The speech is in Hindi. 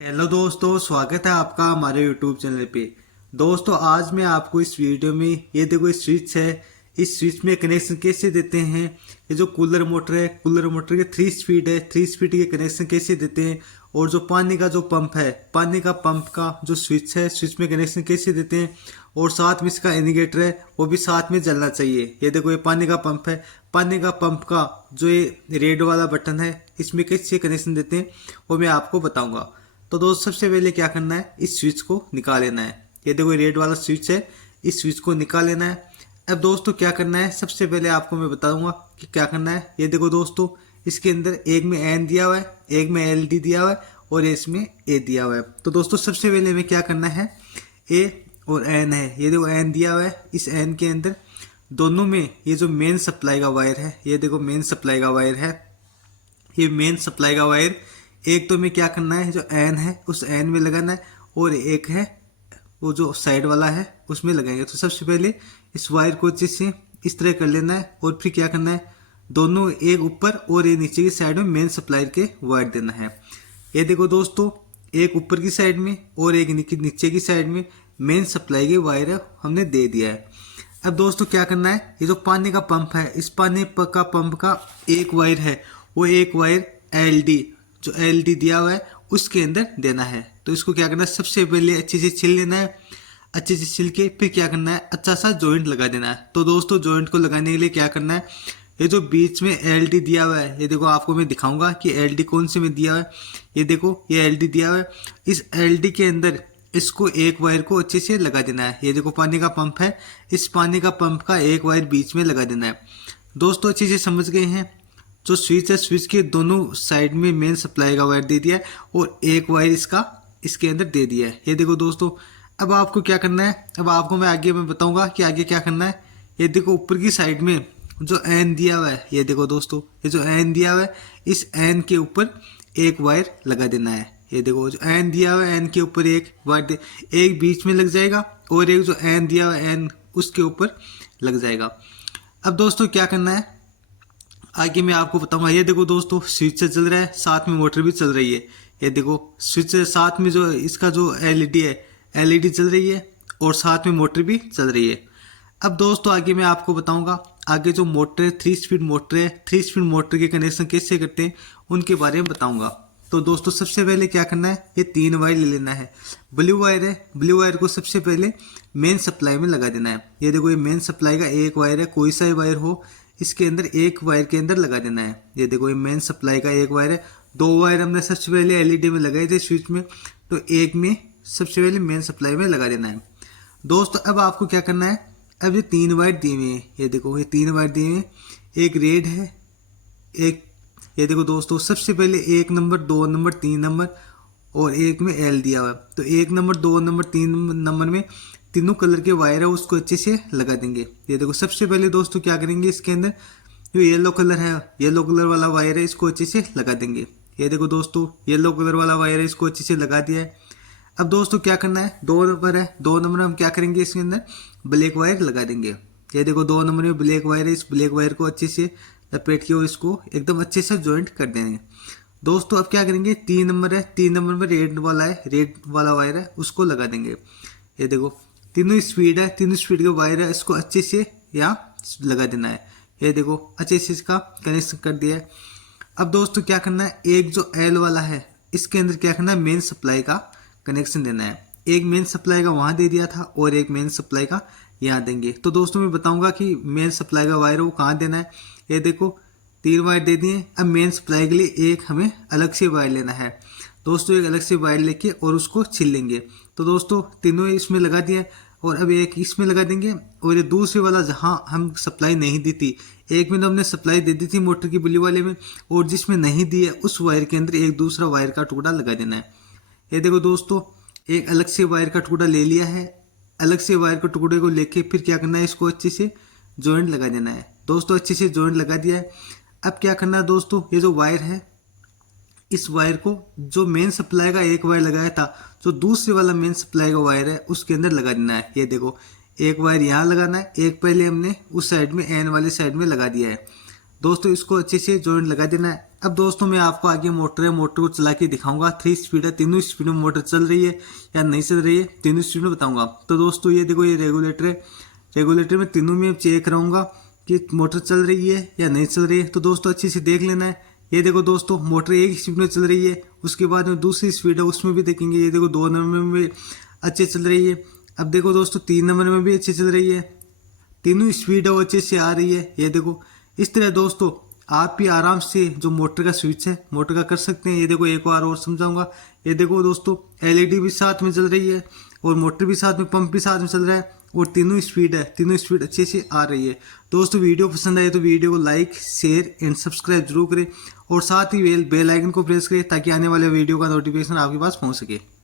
हेलो दोस्तों, स्वागत है आपका हमारे यूट्यूब चैनल पे। दोस्तों आज मैं आपको इस वीडियो में ये देखो इस स्विच है, इस स्विच में कनेक्शन कैसे देते हैं। ये जो कूलर मोटर है, कूलर मोटर के 3 स्पीड है, 3 स्पीड के कनेक्शन कैसे देते हैं। और जो पानी का जो पंप है, पानी का पंप का जो स्विच है, स्विच में कनेक्शन कैसे देते हैं। और साथ में इसका इंडिकेटर है, वो भी साथ में जलना चाहिए। ये देखो ये पानी का पंप है, पानी का पंप का जो ये रेड वाला बटन है, इसमें कैसे कनेक्शन देते हैं वो मैं आपको बताऊंगा। तो दोस्त सबसे पहले क्या करना है, इस स्विच को निकाल लेना है। ये देखो रेड वाला स्विच है, इस स्विच को निकाल लेना है। अब दोस्तों क्या करना है, सबसे पहले आपको मैं बताऊंगा कि क्या करना है। ये देखो दोस्तों, इसके अंदर एक में एन दिया हुआ है, एक में एलडी दिया हुआ है और इसमें ए दिया हुआ है। तो दोस्तों सबसे पहले हमें क्या करना है, ए और एन है, ये देखो एन दिया हुआ है। इस एन के अंदर दोनों में ये जो मेन सप्लाई का वायर है, ये देखो मेन सप्लाई का वायर है, ये मेन सप्लाई का वायर एक तो में क्या करना है, जो एन है उस एन में लगाना है और एक है वो जो साइड वाला है उसमें लगाएंगे। तो सबसे पहले इस वायर को अच्छे से इस तरह कर लेना है और फिर क्या करना है, दोनों एक ऊपर और एक नीचे की साइड में मेन सप्लाई के वायर देना है। ये देखो दोस्तों, एक ऊपर की साइड में और एक नीचे की साइड में मेन सप्लाई के वायर हमने दे दिया है। अब दोस्तों क्या करना है, ये जो पानी का पंप है, इस पानी का पंप का एक वायर है, वो एक वायर एलडी जो एलडी दिया हुआ है उसके अंदर देना है। तो इसको क्या करना है, सबसे पहले अच्छे से छिल लेना है। अच्छे से छिल के फिर क्या करना है, अच्छा सा जॉइंट लगा देना है। तो दोस्तों जॉइंट को लगाने के लिए क्या करना है, ये जो बीच में एलडी दिया हुआ है, ये देखो आपको मैं दिखाऊंगा कि एलडी कौन से में दिया हुआ है। ये देखो ये एलडी दिया हुआ है, इस एलडी के अंदर इसको एक वायर को अच्छे से लगा देना है। ये देखो पानी का पंप है, इस पानी का पंप का एक वायर बीच में लगा देना है। दोस्तों अच्छे से समझ गए हैं। जो स्विच है, स्विच के दोनों साइड में मेन सप्लाई का वायर दे दिया है और एक वायर इसका इसके अंदर दे दिया है। ये देखो दोस्तों, अब आपको क्या करना है, अब आपको मैं बताऊंगा कि आगे क्या करना है। ये देखो ऊपर की साइड में जो एन दिया हुआ है, ये देखो दोस्तों ये जो एन दिया हुआ है, इस एन के ऊपर एक वायर लगा देना है। ये देखो जो एन दिया हुआ है, एन के ऊपर एक वायर एक बीच में लग जाएगा और एक जो एन दिया हुआ है एन उसके ऊपर लग जाएगा। अब दोस्तों क्या करना है, आगे मैं आपको बताऊंगा। ये देखो दोस्तों, स्विच चल रहा है, साथ में मोटर भी चल रही है। ये देखो स्विच साथ में जो इसका जो एलईडी है, एलईडी चल रही है और साथ में मोटर भी चल रही है। अब दोस्तों आगे मैं आपको बताऊंगा, आगे जो मोटर है 3 स्पीड मोटर है, 3 स्पीड मोटर के कनेक्शन कैसे करते हैं उनके बारे में बताऊंगा। तो दोस्तों सबसे पहले क्या करना है, ये 3 वायर ले लेना है। ब्लू वायर है, ब्लू वायर को सबसे पहले मेन सप्लाई में लगा देना है। ये देखो ये मेन सप्लाई का एक वायर है, कोई सा ही वायर हो इसके अंदर एक वायर के अंदर लगा देना है। ये देखो ये मेन सप्लाई का एक वायर है, 2 वायर हमने सबसे पहले एलईडी में लगाए थे स्विच में, तो एक में सबसे पहले मेन सप्लाई में लगा देना है। दोस्तों अब आपको क्या करना है, अब ये 3 वायर दिए हुए हैं, ये देखो ये 3 वायर दिए हुए हैं, एक रेड है, एक ये देखो दोस्तों सबसे पहले 1 नंबर 2 नंबर 3 नंबर और एक में एल दिया हुआ है। तो 1 नंबर 2 नंबर 3 नंबर में तीनों कलर के वायर है उसको अच्छे से लगा देंगे। ये देखो सबसे पहले दोस्तों क्या करेंगे, इसके अंदर जो येलो कलर है, येलो कलर वाला वायर है इसको अच्छे से लगा देंगे। ये देखो दोस्तों येलो कलर वाला वायर है, इसको अच्छे से लगा दिया है। अब दोस्तों क्या करना है, 2 नंबर है, 2 नंबर हम क्या करेंगे, इसके अंदर ब्लैक वायर लगा देंगे। ये देखो 2 नंबर में ब्लैक वायर है, इस ब्लैक वायर को अच्छे से लपेट के और इसको एकदम अच्छे से ज्वाइंट कर देंगे। दोस्तों अब क्या करेंगे, 3 नंबर है, 3 नंबर में रेड वाला है, रेड वाला वायर है उसको लगा देंगे। ये देखो तीनों स्पीड है, तीनों स्पीड के वायर है, इसको अच्छे से यहाँ लगा देना है। ये देखो अच्छे से इसका कनेक्शन कर दिया है। अब दोस्तों क्या करना है, एक जो एल वाला है इसके अंदर क्या करना है, मेन सप्लाई का कनेक्शन देना है। एक मेन सप्लाई का वहां दे दिया था और एक मेन सप्लाई का यहाँ देंगे। तो दोस्तों मैं बताऊंगा कि मेन सप्लाई का वायर वो कहाँ देना है। ये देखो 3 वायर दे दिए। अब मेन सप्लाई के लिए एक हमें अलग से वायर लेना है। दोस्तों एक अलग से वायर लेके और उसको छिल लेंगे। तो दोस्तों तीनों इसमें लगा दिए और अब एक इसमें लगा देंगे और ये दूसरे वाला जहां हम सप्लाई नहीं दी थी, एक में तो हमने सप्लाई दे दी थी मोटर की ब्लू वाले में, और जिसमें नहीं दी है उस वायर के अंदर एक दूसरा वायर का टुकड़ा लगा देना है। ये देखो दोस्तों एक अलग से वायर का टुकड़ा ले लिया है। अलग से वायर के टुकड़े को लेके फिर क्या करना है, इसको अच्छे से जॉइंट लगा देना है। दोस्तों अच्छे से जॉइंट लगा दिया है। अब क्या करना है दोस्तों, ये जो वायर है इस वायर को जो मेन सप्लाई का एक वायर लगाया था, जो दूसरे वाला मेन सप्लाई का वायर है उसके अंदर लगा देना है। ये देखो एक वायर यहाँ लगाना है, एक पहले हमने उस साइड में एन वाले साइड में लगा दिया है। दोस्तों इसको अच्छे से जॉइंट लगा देना है। अब दोस्तों मैं आपको आगे मोटर को चला के दिखाऊंगा। 3 स्पीड है, तीनों स्पीड में मोटर चल रही है या नहीं चल रही है, तीनों स्पीड में बताऊंगा। तो दोस्तों ये देखो, ये रेगुलेटर है, रेगुलेटर में तीनों में चेक कराऊंगा कि मोटर चल रही है या नहीं चल रही है। तो दोस्तों अच्छे से देख लेना है। ये देखो दोस्तों, मोटर एक स्पीड में चल रही है, उसके बाद में दूसरी स्पीड है उसमें भी देखेंगे। ये देखो 2 नंबर में भी अच्छे चल रही है। अब देखो दोस्तों 3 नंबर में भी अच्छी चल रही है, तीनों स्पीड है वो अच्छे से आ रही है। ये देखो इस तरह दोस्तों आप भी आराम से जो मोटर का स्विच है मोटर का कर सकते हैं। ये देखो एक बार और समझाऊंगा। ये देखो दोस्तों एलईडी भी साथ में चल रही है और मोटर भी साथ में, पंप भी साथ में चल रहा है और तीनों स्पीड है, तीनों स्पीड अच्छे से आ रही है। दोस्तों वीडियो पसंद आए तो वीडियो को लाइक शेयर एंड सब्सक्राइब जरूर करें और साथ ही बेल आइकन को प्रेस करें ताकि आने वाले वीडियो का नोटिफिकेशन आपके पास पहुंच सके।